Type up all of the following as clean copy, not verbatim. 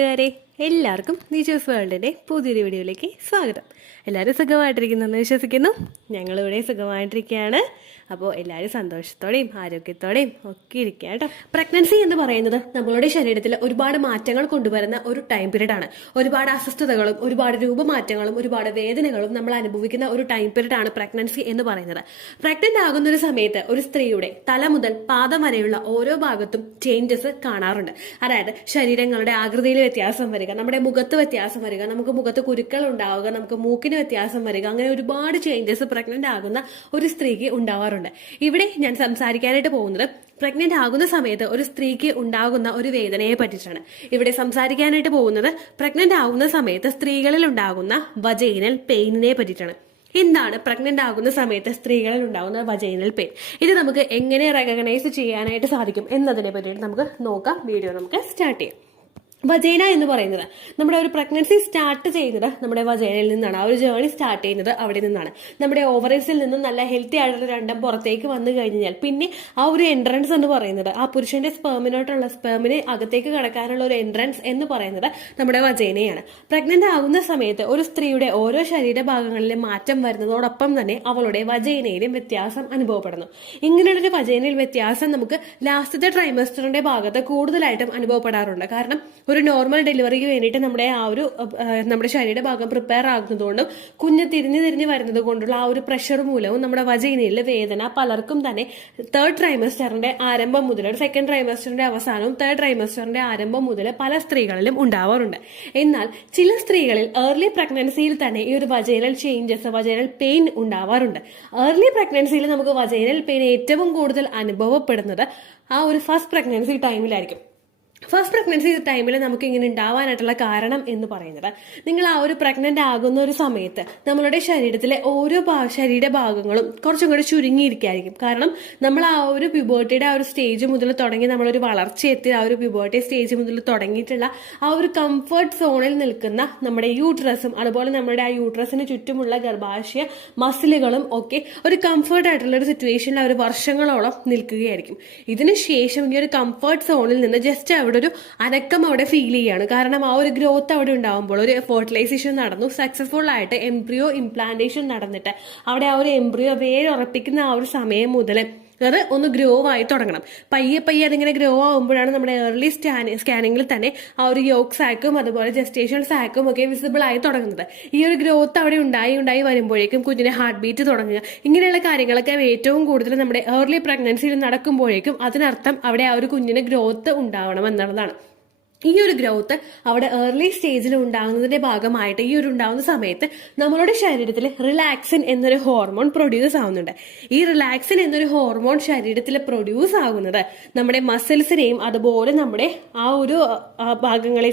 കൂട്ടുകാരെ, എല്ലാവർക്കും നിജോസ് വേൾഡിൻ്റെ പുതിയൊരു വീഡിയോയിലേക്ക് സ്വാഗതം. എല്ലാവരും സുഖമായിട്ടിരിക്കുന്നെന്ന് വിശ്വസിക്കുന്നു. ഞങ്ങളിവിടെ സുഖമായിട്ടിരിക്കുകയാണ്. അപ്പോൾ എല്ലാവരും സന്തോഷത്തോടെയും ആരോഗ്യത്തോടെയും ഒക്കെ ഇരിക്കുക കേട്ടോ. പ്രഗ്നൻസി എന്ന് പറയുന്നത് നമ്മളുടെ ശരീരത്തിൽ ഒരുപാട് മാറ്റങ്ങൾ കൊണ്ടുവരുന്ന ഒരു ടൈം പീരീഡ് ആണ്. ഒരുപാട് അസ്വസ്ഥതകളും ഒരുപാട് രൂപമാറ്റങ്ങളും ഒരുപാട് വേദനകളും നമ്മൾ അനുഭവിക്കുന്ന ഒരു ടൈം പീരീഡ് ആണ് പ്രഗ്നൻസി എന്ന് പറയുന്നത്. പ്രഗ്നന്റ് ആകുന്ന ഒരു സമയത്ത് ഒരു സ്ത്രീയുടെ തല മുതൽ പാദം വരെയുള്ള ഓരോ ഭാഗത്തും ചേഞ്ചസ് കാണാറുണ്ട്. അതായത് ശരീരങ്ങളുടെ ആകൃതിയിൽ വ്യത്യാസം വരിക, നമ്മുടെ മുഖത്ത് വ്യത്യാസം വരിക, നമുക്ക് മുഖത്ത് കുരുക്കൾ ഉണ്ടാവുക, നമുക്ക് മൂക്കിന് വ്യത്യാസം വരിക, അങ്ങനെ ഒരുപാട് ചേഞ്ചസ് പ്രഗ്നന്റ് ആകുന്ന ഒരു സ്ത്രീക്ക് ഉണ്ടാവാറുണ്ട്. ഇവിടെ ഞാൻ സംസാരിക്കാനായിട്ട് പോകുന്നത് പ്രഗ്നന്റ് ആകുന്ന സമയത്ത് ഒരു സ്ത്രീക്ക് ഉണ്ടാകുന്ന ഒരു വേദനയെ പറ്റിയിട്ടാണ്. ഇവിടെ സംസാരിക്കാനായിട്ട് പോകുന്നത് പ്രഗ്നന്റ് ആകുന്ന സമയത്ത് സ്ത്രീകളിൽ ഉണ്ടാകുന്ന വജൈനൽ പെയിനിനെ പറ്റിയിട്ടാണ്. എന്താണ് പ്രഗ്നന്റ് ആകുന്ന സമയത്ത് സ്ത്രീകളിൽ ഉണ്ടാകുന്ന വജൈനൽ പെയിൻ? ഇത് നമുക്ക് എങ്ങനെ റെക്കഗ്നൈസ് ചെയ്യാനായിട്ട് സാധിക്കും എന്നതിനെ പറ്റിയിട്ട് നമുക്ക് നോക്കാം. വീഡിയോ നമുക്ക് സ്റ്റാർട്ട് ചെയ്യാം. വജൈന എന്ന് പറയുന്നത് നമ്മുടെ ഒരു പ്രഗ്നൻസി സ്റ്റാർട്ട് ചെയ്യുന്നത് നമ്മുടെ വജൈനയിൽ നിന്നാണ്. ആ ഒരു ജേർണി സ്റ്റാർട്ട് ചെയ്യുന്നത് അവിടെ നിന്നാണ്. നമ്മുടെ ഓവറീസിൽ നിന്നും നല്ല ഹെൽത്തി ആയിട്ടുള്ള രണ്ടും പുറത്തേക്ക് വന്നു കഴിഞ്ഞാൽ പിന്നെ ആ ഒരു എൻട്രൻസ് എന്ന് പറയുന്നത് ആ പുരുഷന്റെ സ്പെർമിനോട്ടുള്ള സ്പെർമിനെ അകത്തേക്ക് കടക്കാനുള്ള ഒരു എൻട്രൻസ് എന്ന് പറയുന്നത് നമ്മുടെ വജൈനയാണ്. പ്രഗ്നന്റ് ആകുന്ന സമയത്ത് ഒരു സ്ത്രീയുടെ ഓരോ ശരീരഭാഗങ്ങളിലെ മാറ്റം വരുന്നതോടൊപ്പം തന്നെ അവളുടെ വജൈനയിലും വ്യത്യാസം അനുഭവപ്പെടുന്നു. ഇങ്ങനെയുള്ളൊരു വജൈനയിൽ വ്യത്യാസം നമുക്ക് ലാസ്റ്റത്തെ ട്രൈമസ്റ്ററിന്റെ ഭാഗത്ത് കൂടുതലായിട്ടും അനുഭവപ്പെടാറുണ്ട്. കാരണം ഒരു നോർമൽ ഡെലിവറിക്ക് വേണ്ടിയിട്ട് നമ്മുടെ ശരീരഭാഗം പ്രിപ്പയർ ആകുന്നതുകൊണ്ടും കുഞ്ഞ് തിരിഞ്ഞ് വരുന്നത് കൊണ്ടുള്ള ആ ഒരു പ്രഷർ മൂലവും നമ്മുടെ വജൈനയിലെ വേദന പലർക്കും തന്നെ തേർഡ് ട്രൈമസ്റ്ററിന്റെ ആരംഭം മുതൽ സെക്കൻഡ് ട്രൈമസ്റ്ററിന്റെ അവസാനവും തേർഡ് ട്രൈമസ്റ്ററിന്റെ ആരംഭം മുതൽ പല സ്ത്രീകളിലും ഉണ്ടാവാറുണ്ട്. എന്നാൽ ചില സ്ത്രീകളിൽ ഏർലി പ്രഗ്നൻസിയിൽ തന്നെ ഈ ഒരു വജൈനൽ ചേഞ്ചസ്, വജൈനൽ പെയിൻ ഉണ്ടാവാറുണ്ട്. ഏർലി പ്രഗ്നൻസിയിൽ നമുക്ക് വജൈനൽ പെയിൻ ഏറ്റവും കൂടുതൽ അനുഭവപ്പെടുന്നത് ആ ഒരു ഫസ്റ്റ് പ്രഗ്നൻസി ടൈമിലായിരിക്കും. ഫസ്റ്റ് പ്രഗ്നൻസി ടൈമിൽ നമുക്ക് ഇങ്ങനെ ഉണ്ടാവാനായിട്ടുള്ള കാരണം എന്ന് പറയുന്നത്, നിങ്ങൾ ആ ഒരു പ്രഗ്നന്റ് ആകുന്ന ഒരു സമയത്ത് നമ്മളുടെ ശരീരത്തിലെ ഓരോ ശരീരഭാഗങ്ങളും കുറച്ചും കൂടി ചുരുങ്ങിയിരിക്കായിരിക്കും. കാരണം നമ്മൾ ആ ഒരു പ്യൂബേർട്ടിയുടെ ആ ഒരു സ്റ്റേജ് മുതൽ തുടങ്ങി നമ്മളൊരു വളർച്ചയെത്തി ആ ഒരു പ്യൂബേർട്ടി സ്റ്റേജ് മുതൽ തുടങ്ങിയിട്ടുള്ള ആ ഒരു കംഫർട്ട് സോണിൽ നിൽക്കുന്ന നമ്മുടെ യൂട്രസും അതുപോലെ നമ്മുടെ ആ യൂട്രസിന് ചുറ്റുമുള്ള ഗർഭാശയ മസിലുകളും ഒക്കെ ഒരു കംഫർട്ട് ആയിട്ടുള്ള ഒരു സിറ്റുവേഷനിൽ അവർ വർഷങ്ങളോളം നിൽക്കുകയായിരിക്കും. ഇതിനുശേഷം ഈ ഒരു കംഫർട്ട് സോണിൽ നിന്ന് ജസ്റ്റ് അവിടെ ഒരു അനക്കം അവിടെ ഫീൽ ചെയ്യാണ്. കാരണം ആ ഒരു ഗ്രോത്ത് അവിടെ ഉണ്ടാകുമ്പോൾ ഒരു ഫെർട്ടിലൈസേഷൻ നടന്നു, സക്സസ്ഫുൾ ആയിട്ട് എംബ്രിയോ ഇംപ്ലാന്റേഷൻ നടന്നിട്ട് അവിടെ ആ ഒരു എംബ്രിയോ വേരുറപ്പിക്കുന്ന ആ ഒരു സമയം മുതൽ അത് ഒന്ന് ഗ്രോ ആയി തുടങ്ങണം. പയ്യെ അതിങ്ങനെ ഗ്രോ ആകുമ്പോഴാണ് നമ്മുടെ ഏർലി സ്കാനിങ്ങിൽ തന്നെ ആ ഒരു യോഗ് സാക്കും അതുപോലെ ജസ്റ്റേഷൻ സാക്കും ഒക്കെ വിസിബിൾ ആയി തുടങ്ങുന്നത്. ഈ ഒരു ഗ്രോത്ത് അവിടെ ഉണ്ടായി വരുമ്പോഴേക്കും കുഞ്ഞിന്റെ ഹാർട്ട് ബീറ്റ് തുടങ്ങുക, ഇങ്ങനെയുള്ള കാര്യങ്ങളൊക്കെ ഏറ്റവും കൂടുതൽ നമ്മുടെ ഏർലി പ്രഗ്നൻസിയിൽ നടക്കുമ്പോഴേക്കും അതിനർത്ഥം അവിടെ ആ ഒരു കുഞ്ഞിന് ഗ്രോത്ത് ഉണ്ടാവണം എന്നുള്ളതാണ്. ഈ ഒരു ഗ്രോത്ത് അവിടെ ഏർലി സ്റ്റേജിൽ ഉണ്ടാകുന്നതിന്റെ ഭാഗമായിട്ട് ഈ ഒരു ഉണ്ടാകുന്ന സമയത്ത് നമ്മളുടെ ശരീരത്തിൽ റിലാക്സിൻ എന്നൊരു ഹോർമോൺ പ്രൊഡ്യൂസ് ആവുന്നുണ്ട്. ഈ റിലാക്സിൻ എന്നൊരു ഹോർമോൺ ശരീരത്തിൽ പ്രൊഡ്യൂസ് ആകുന്നത് നമ്മുടെ മസിൽസിനെയും അതുപോലെ നമ്മുടെ ആ ഒരു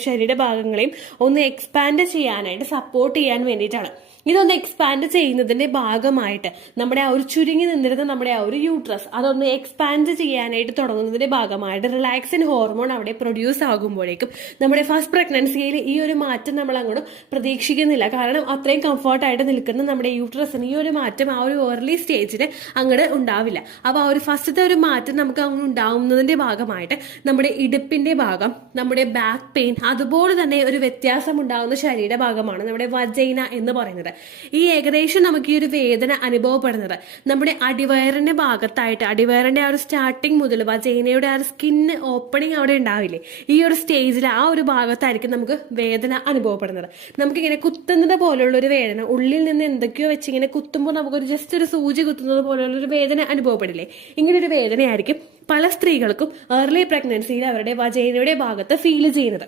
ശരീരഭാഗങ്ങളെയും ഒന്ന് എക്സ്പാൻഡ് ചെയ്യാനായിട്ട് സപ്പോർട്ട് ചെയ്യാൻ വേണ്ടിയിട്ടാണ്. ഇതൊന്ന് എക്സ്പാൻഡ് ചെയ്യുന്നതിന്റെ ഭാഗമായിട്ട് നമ്മുടെ ആ ഒരു ചുരുങ്ങി നിന്നിരുന്ന നമ്മുടെ ആ ഒരു യൂട്രസ് അതൊന്ന് എക്സ്പാൻഡ് ചെയ്യാനായിട്ട് തുടങ്ങുന്നതിന്റെ ഭാഗമായിട്ട് റിലാക്സിൻ ഹോർമോൺ അവിടെ പ്രൊഡ്യൂസ് ആകുമ്പോഴേക്കും നമ്മുടെ ഫസ്റ്റ് പ്രഗ്നൻസിയിൽ ഈ ഒരു മാറ്റം നമ്മൾ അങ്ങോട്ട് പ്രതീക്ഷിക്കുന്നില്ല. കാരണം അത്രയും കംഫർട്ടായിട്ട് നിൽക്കുന്ന നമ്മുടെ യൂട്രസിന് ഈ ഒരു മാറ്റം ആ ഒരു ഏർലി സ്റ്റേജിൽ അങ്ങോട്ട് ഉണ്ടാവില്ല. അപ്പൊ ആ ഒരു ഫസ്റ്റത്തെ ഒരു മാറ്റം നമുക്ക് അങ്ങ് ഉണ്ടാവുന്നതിന്റെ ഭാഗമായിട്ട് നമ്മുടെ ഇടുപ്പിന്റെ ഭാഗം, നമ്മുടെ ബാക്ക് പെയിൻ, അതുപോലെ തന്നെ ഒരു വ്യത്യാസം ഉണ്ടാകുന്ന ശരീരഭാഗമാണ് നമ്മുടെ വജൈന എന്ന് പറയുന്നത്. ഈ ഏകദേശം നമുക്ക് ഈ ഒരു വേദന അനുഭവപ്പെടുന്നത് നമ്മുടെ അടിവയറിന്റെ ഭാഗത്തായിട്ട്, അടിവയറിന്റെ ആ ഒരു സ്റ്റാർട്ടിങ് മുതൽ വജൈനയുടെ ആ ഒരു സ്കിന്ന് ഓപ്പണിങ് അവിടെ ഉണ്ടാവില്ലേ, ഈ ഒരു സ്റ്റേജിൽ ആ ഒരു ഭാഗത്തായിരിക്കും നമുക്ക് വേദന അനുഭവപ്പെടുന്നത്. നമുക്കിങ്ങനെ കുത്തുന്നത് പോലുള്ള ഒരു വേദന, ഉള്ളിൽ നിന്ന് എന്തൊക്കെയോ വെച്ച് ഇങ്ങനെ കുത്തുമ്പോൾ നമുക്കൊരു ജസ്റ്റ് ഒരു സൂചി കുത്തുന്നത് പോലുള്ള ഒരു വേദന അനുഭവപ്പെടില്ലേ, ഇങ്ങനെ ഒരു വേദനയായിരിക്കും പല സ്ത്രീകൾക്കും ഏർലി പ്രഗ്നൻസിയിൽ അവരുടെ വജൈനയുടെ ഭാഗത്ത് ഫീൽ ചെയ്യുന്നത്.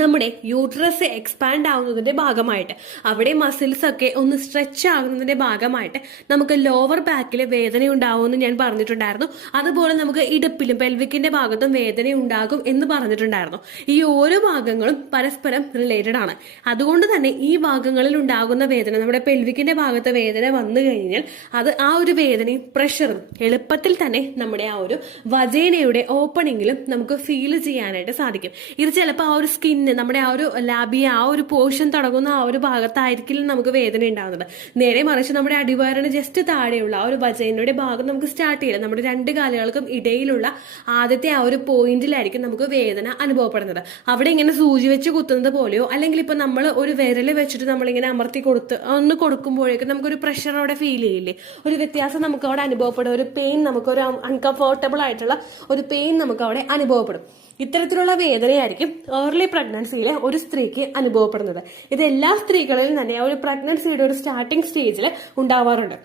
നമ്മുടെ യൂട്രസ് എക്സ്പാൻഡ് ആവുന്നതിന്റെ ഭാഗമായിട്ട് അവിടെ മസിൽസ് ഒക്കെ ഒന്ന് സ്ട്രെച്ച് ആകുന്നതിന്റെ ഭാഗമായിട്ട് നമുക്ക് ലോവർ ബാക്കിൽ വേദന ഉണ്ടാവുമെന്ന് ഞാൻ പറഞ്ഞിട്ടുണ്ടായിരുന്നു. അതുപോലെ നമുക്ക് ഇടുപ്പിലും പെൽവിക്കിന്റെ ഭാഗത്തും വേദന ഉണ്ടാകും എന്ന് പറഞ്ഞിട്ടുണ്ടായിരുന്നു. ഈ ഓരോ ഭാഗങ്ങളും പരസ്പരം റിലേറ്റഡ് ആണ്. അതുകൊണ്ട് തന്നെ ഈ ഭാഗങ്ങളിൽ ഉണ്ടാകുന്ന വേദന, നമ്മുടെ പെൽവിക്കിന്റെ ഭാഗത്ത് വേദന വന്നു കഴിഞ്ഞാൽ അത് ആ ഒരു വേദനയും പ്രഷറും എളുപ്പത്തിൽ തന്നെ നമ്മുടെ ആ ഒരു വജൈനയുടെ ഓപ്പണിങ്ങിലും നമുക്ക് ഫീൽ ചെയ്യാനായിട്ട് സാധിക്കും. ഇത് ചിലപ്പോൾ ആ ഒരു സ്കിൻ സ്കിന്ന് നമ്മുടെ ആ ഒരു ലാബിയ ആ ഒരു പോർഷൻ തുടങ്ങുന്ന ആ ഒരു ഭാഗത്തായിരിക്കില്ല നമുക്ക് വേദന ഉണ്ടാകുന്നത്. നേരെ മറിച്ച് നമ്മുടെ അടിവയറിന് ജസ്റ്റ് താഴെയുള്ള ആ ഒരു വജൈനയുടെ ഭാഗം നമുക്ക് സ്റ്റാർട്ട് ചെയ്യില്ല. നമ്മുടെ രണ്ട് കാലുകൾക്കും ഇടയിലുള്ള ആദ്യത്തെ ആ ഒരു പോയിന്റിലായിരിക്കും നമുക്ക് വേദന അനുഭവപ്പെടുന്നത്. അവിടെ ഇങ്ങനെ സൂചി വെച്ച് കുത്തുന്നത് പോലെയോ അല്ലെങ്കിൽ ഇപ്പൊ നമ്മൾ ഒരു വിരല് വെച്ചിട്ട് നമ്മളിങ്ങനെ അമർത്തി ഒന്ന് കൊടുക്കുമ്പോഴേക്കും നമുക്കൊരു പ്രഷർ അവിടെ ഫീൽ ചെയ്യില്ലേ, ഒരു വ്യത്യാസം നമുക്ക് അവിടെ അനുഭവപ്പെടും, ഒരു പെയിൻ, നമുക്കൊരു അൺകംഫർട്ടബിൾ ആയിട്ടുള്ള ഒരു പെയിൻ നമുക്ക് അവിടെ അനുഭവപ്പെടും. ഇത്തരത്തിലുള്ള വേദനയായിരിക്കും ഏർലി പ്രഗ്നൻസിയിലെ ഒരു സ്ത്രീക്ക് അനുഭവപ്പെടുന്നത്. ഇത് എല്ലാ സ്ത്രീകളിലും തന്നെ ഒരു പ്രഗ്നൻസിയുടെ ഒരു സ്റ്റാർട്ടിംഗ് സ്റ്റേജിൽ ഉണ്ടാവാറുണ്ട്.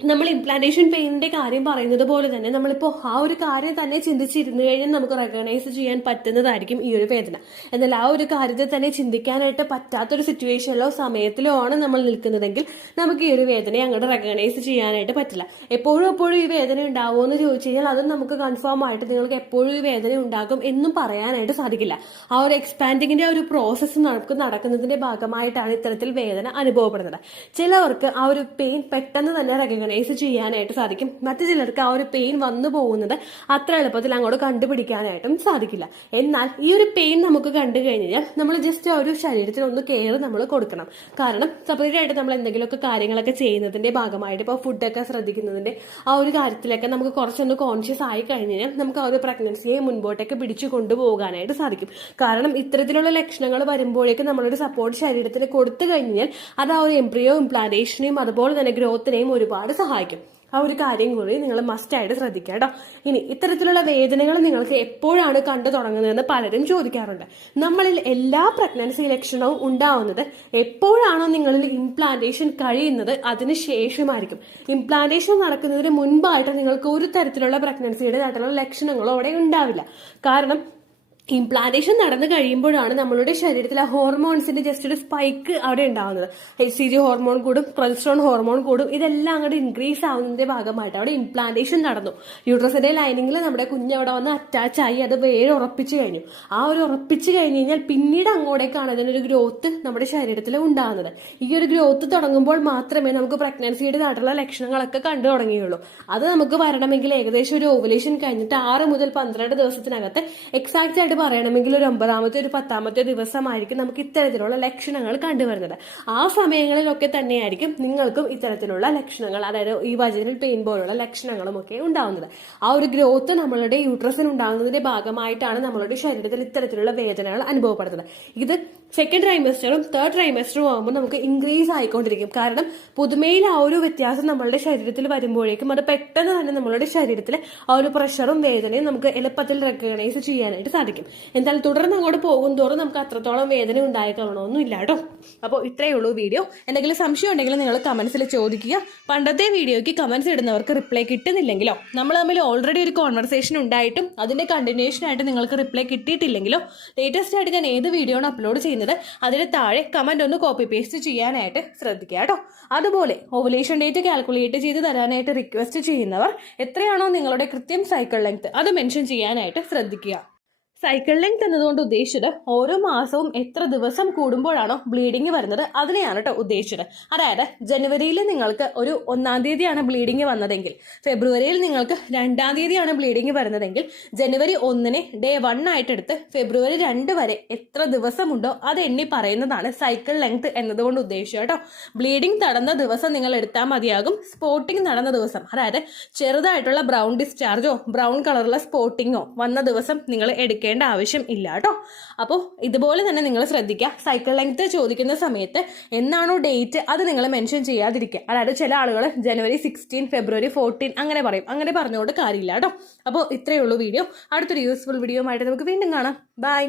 നമ്മൾ ഇംപ്ലാന്റേഷൻ പെയിനിന്റെ കാര്യം പറയുന്നത് പോലെ തന്നെ നമ്മളിപ്പോൾ ആ ഒരു കാര്യം തന്നെ ചിന്തിച്ചിരുന്നു കഴിഞ്ഞാൽ നമുക്ക് റെക്കഗ്നൈസ് ചെയ്യാൻ പറ്റുന്നതായിരിക്കും ഈ ഒരു വേദന. എന്നാൽ ആ ഒരു കാര്യത്തെ തന്നെ ചിന്തിക്കാനായിട്ട് പറ്റാത്തൊരു സിറ്റുവേഷനിലോ സമയത്തിലോ ആണ് നമ്മൾ നിൽക്കുന്നതെങ്കിൽ നമുക്ക് ഈ ഒരു വേദനയെ അങ്ങോട്ട് റെക്കഗ്നൈസ് ചെയ്യാനായിട്ട് പറ്റില്ല. എപ്പോഴും ഈ വേദന ഉണ്ടാവുമോ എന്ന് ചോദിച്ചു കഴിഞ്ഞാൽ അത് നമുക്ക് കൺഫേം ആയിട്ട് നിങ്ങൾക്ക് എപ്പോഴും ഈ വേദന ഉണ്ടാകും എന്നും പറയാനായിട്ട് സാധിക്കില്ല. ആ ഒരു എക്സ്പാൻഡിങ്ങിന്റെ ഒരു പ്രോസസ്സ് നമുക്ക് നടക്കുന്നതിന്റെ ഭാഗമായിട്ടാണ് ഇത്തരത്തിൽ വേദന അനുഭവപ്പെടുന്നത്. ചിലവർക്ക് ആ ഒരു പെയിൻ പെട്ടെന്ന് തന്നെ റെക്കഗ്നൈസ് ചെയ്യാനായിട്ട് സാധിക്കും. മറ്റു ചിലർക്ക് ആ ഒരു പെയിൻ വന്നു പോകുന്നത് അത്ര എളുപ്പത്തിൽ അങ്ങോട്ട് കണ്ടുപിടിക്കാനായിട്ടും സാധിക്കില്ല. എന്നാൽ ഈ ഒരു പെയിൻ നമുക്ക് കണ്ടു കഴിഞ്ഞാൽ നമ്മൾ ജസ്റ്റ് ആ ഒരു ശരീരത്തിൽ ഒന്ന് കെയർ നമ്മൾ കൊടുക്കണം. കാരണം സെപ്പറേറ്റ് ആയിട്ട് നമ്മൾ എന്തെങ്കിലുമൊക്കെ കാര്യങ്ങളൊക്കെ ചെയ്യുന്നതിന്റെ ഭാഗമായിട്ട് ഇപ്പോൾ ഫുഡൊക്കെ ശ്രദ്ധിക്കുന്നതിന്റെ ആ ഒരു കാര്യത്തിലൊക്കെ നമുക്ക് കുറച്ചൊന്ന് കോൺഷ്യസ് ആയി കഴിഞ്ഞാൽ നമുക്ക് ആ ഒരു പ്രഗ്നൻസിയെ മുൻപോട്ടേക്ക് പിടിച്ചു കൊണ്ടുപോകാനായിട്ട് സാധിക്കും. കാരണം ഇത്തരത്തിലുള്ള ലക്ഷണങ്ങൾ വരുമ്പോഴേക്കും നമ്മളൊരു സപ്പോർട്ട് ശരീരത്തിന് കൊടുത്തു കഴിഞ്ഞാൽ അത് ആ ഒരു എംബ്രിയോ ഇംപ്ലാന്റേഷനെയും അതുപോലെ തന്നെ ഗ്രോത്തിനെയും ഒരുപാട് സഹായിക്കും. ആ ഒരു കാര്യം കൂടി നിങ്ങൾ മസ്റ്റായിട്ട് ശ്രദ്ധിക്കുക കേട്ടോ. ഇനി ഇത്തരത്തിലുള്ള വേദനകൾ നിങ്ങൾക്ക് എപ്പോഴാണ് കണ്ടു തുടങ്ങുന്നതെന്ന് പലരും ചോദിക്കാറുണ്ട്. നമ്മളിൽ എല്ലാ പ്രഗ്നൻസി ലക്ഷണവും ഉണ്ടാവുന്നത് എപ്പോഴാണോ നിങ്ങളിൽ ഇംപ്ലാന്റേഷൻ കഴിയുന്നത് അതിന് ശേഷമായിരിക്കും. ഇംപ്ലാന്റേഷൻ നടക്കുന്നതിന് മുൻപായിട്ട് നിങ്ങൾക്ക് ഒരു തരത്തിലുള്ള പ്രഗ്നൻസിയുടെ ആയിട്ടുള്ള ലക്ഷണങ്ങളോ അവിടെ ഉണ്ടാവില്ല. കാരണം ഇംപ്ലാന്റേഷൻ നടന്നു കഴിയുമ്പോഴാണ് നമ്മളുടെ ശരീരത്തിലെ ഹോർമോൺസിന്റെ ജസ്റ്റ് ഒരു സ്പൈക്ക് അവിടെ ഉണ്ടാവുന്നത്. HCG ഹോർമോൺ കൂടും, പ്രൊജസ്ട്രോൺ ഹോർമോൺ കൂടും. ഇതെല്ലാം അങ്ങോട്ട് ഇൻക്രീസ് ആവുന്നതിന്റെ ഭാഗമായിട്ട് അവിടെ ഇംപ്ലാന്റേഷൻ നടന്നു. യൂട്രസിന്റെ ലൈനിങ്ങിൽ നമ്മുടെ കുഞ്ഞ് അവിടെ വന്ന് അറ്റാച്ച് ആയി അത് വേറെ ഉറപ്പിച്ചു കഴിഞ്ഞു. ആ ഒരു ഉറപ്പിച്ചു കഴിഞ്ഞ് കഴിഞ്ഞാൽ പിന്നീട് അങ്ങോട്ടേക്കാണ് അതിനൊരു ഗ്രോത്ത് നമ്മുടെ ശരീരത്തിൽ ഉണ്ടാകുന്നത്. ഈ ഒരു ഗ്രോത്ത് തുടങ്ങുമ്പോൾ മാത്രമേ നമുക്ക് പ്രഗ്നൻസിയുടെ ആയിട്ടുള്ള ലക്ഷണങ്ങളൊക്കെ കണ്ടു തുടങ്ങിയുള്ളൂ. അത് നമുക്ക് വരണമെങ്കിൽ ഏകദേശം ഒരു ഓവുലേഷൻ കഴിഞ്ഞിട്ട് 6 മുതൽ 12 ദിവസത്തിനകത്ത് എക്സാക്ട് ആയിട്ട് പറയണമെങ്കിൽ ഒരു 9ാമത്തെ ഒരു 10ാമത്തെ ദിവസമായിരിക്കും നമുക്ക് ഇത്തരത്തിലുള്ള ലക്ഷണങ്ങൾ കണ്ടുവരുന്നത്. ആ സമയങ്ങളിലൊക്കെ തന്നെയായിരിക്കും നിങ്ങൾക്കും ഇത്തരത്തിലുള്ള ലക്ഷണങ്ങൾ, അതായത് ഈ വജൈനൽ പെയിൻ പോലുള്ള ലക്ഷണങ്ങളും ഒക്കെ ഉണ്ടാവുന്നത്. ആ ഒരു ഗ്രോത്ത് നമ്മളുടെ യൂട്രസിൽ ഉണ്ടാകുന്നതിന്റെ ഭാഗമായിട്ടാണ് നമ്മളുടെ ശരീരത്തിൽ ഇത്തരത്തിലുള്ള വേദനകൾ അനുഭവപ്പെടുന്നത്. ഇത് സെക്കൻഡ് ട്രൈമസ്റ്ററും തേർഡ് ട്രൈമസ്റ്ററും ആകുമ്പോൾ നമുക്ക് ഇൻക്രീസ് ആയിക്കൊണ്ടിരിക്കും. കാരണം പുതുമയിൽ ആ ഒരു വ്യത്യാസം നമ്മളുടെ ശരീരത്തിൽ വരുമ്പോഴേക്കും അത് പെട്ടെന്ന് തന്നെ നമ്മളുടെ ശരീരത്തിൽ ആ ഒരു പ്രഷറും വേദനയും നമുക്ക് എളുപ്പത്തിൽ റെക്കഗ്നൈസ് ചെയ്യാനായിട്ട് സാധിക്കും. എന്തായാലും തുടർന്ന് അങ്ങോട്ട് പോകും തോറും നമുക്ക് അത്രത്തോളം വേദന ഉണ്ടായിക്കൊള്ളണമെന്നും ഇല്ല കേട്ടോ. അപ്പോൾ ഇത്രയേ ഉള്ളൂ വീഡിയോ. എന്തെങ്കിലും സംശയം ഉണ്ടെങ്കിൽ നിങ്ങൾ കമന്റ്സിൽ ചോദിക്കുക. പണ്ടത്തെ വീഡിയോയ്ക്ക് കമന്റ്സ് ഇടുന്നവർക്ക് റിപ്ലൈ കിട്ടുന്നില്ലെങ്കിലോ, നമ്മൾ തമ്മിൽ ഓൾറെഡി ഒരു കോൺവെർസേഷൻ ഉണ്ടായിട്ടും അതിന്റെ കണ്ടിന്യൂഷൻ ആയിട്ട് നിങ്ങൾക്ക് റിപ്ലൈ കിട്ടിയിട്ടില്ലെങ്കിലോ, ലേറ്റസ്റ്റ് ആയിട്ട് ഞാൻ ഏത് വീഡിയോ ആണ് അപ്ലോഡ് ചെയ്യുന്നത് അതിന് താഴെ കമന്റ് ഒന്ന് കോപ്പി പേസ്റ്റ് ചെയ്യാനായിട്ട് ശ്രദ്ധിക്കുക കേട്ടോ. അതുപോലെ ഓവുലേഷൻ ഡേറ്റ് കാൽക്കുലേറ്റ് ചെയ്ത് തരാനായിട്ട് റിക്വസ്റ്റ് ചെയ്യുന്നവർ എത്രയാണോ നിങ്ങളുടെ കൃത്യം സൈക്കിൾ ലെങ്ത് അത് മെൻഷൻ ചെയ്യാനായിട്ട് ശ്രദ്ധിക്കുക. സൈക്കിൾ ലെങ്ത് എന്നതുകൊണ്ട് ഉദ്ദേശിച്ചത് ഓരോ മാസവും എത്ര ദിവസം കൂടുമ്പോഴാണോ ബ്ലീഡിങ് വരുന്നത് അതിനെയാണ് കേട്ടോ ഉദ്ദേശിച്ചത്. അതായത് ജനുവരിയിൽ നിങ്ങൾക്ക് ഒരു 1-ാം തീയതിയാണ് ബ്ലീഡിങ് വന്നതെങ്കിൽ, ഫെബ്രുവരിയിൽ നിങ്ങൾക്ക് 2-ാം തീയതിയാണ് ബ്ലീഡിങ് വരുന്നതെങ്കിൽ, ജനുവരി 1-നെ ഡേ 1 ആയിട്ട് എടുത്ത് ഫെബ്രുവരി 2 വരെ എത്ര ദിവസമുണ്ടോ അത് എണ്ണി പറയുന്നതാണ് സൈക്കിൾ ലെങ്ത് എന്നതുകൊണ്ട് ഉദ്ദേശിച്ചത് കേട്ടോ. ബ്ലീഡിങ് നടന്ന ദിവസം നിങ്ങൾ എടുത്താൽ മതിയാകും. സ്പോട്ടിങ് നടന്ന ദിവസം, അതായത് ചെറുതായിട്ടുള്ള ബ്രൗൺ ഡിസ്ചാർജോ ബ്രൗൺ കളറുള്ള സ്പോട്ടിങ്ങോ വന്ന ദിവസം നിങ്ങൾ എടുക്കുക ആവശ്യം ഇല്ല കേട്ടോ. അപ്പോൾ ഇതുപോലെ തന്നെ നിങ്ങൾ ശ്രദ്ധിക്കുക. സൈക്കിൾ ലെങ്ത് ചോദിക്കുന്ന സമയത്ത് എന്നാണോ ഡേറ്റ് അത് നിങ്ങൾ മെൻഷൻ ചെയ്യാതിരിക്കുക. അതായത് ചില ആളുകൾ ജനുവരി 16, ഫെബ്രുവരി 14 അങ്ങനെ പറയും. അങ്ങനെ പറഞ്ഞുകൊണ്ട് കാര്യമില്ല കേട്ടോ. അപ്പോൾ ഇത്രയേ ഉള്ളൂ വീഡിയോ. അടുത്തൊരു യൂസ്ഫുൾ വീഡിയോ ആയിട്ട് നമുക്ക് വീണ്ടും കാണാം. ബൈ.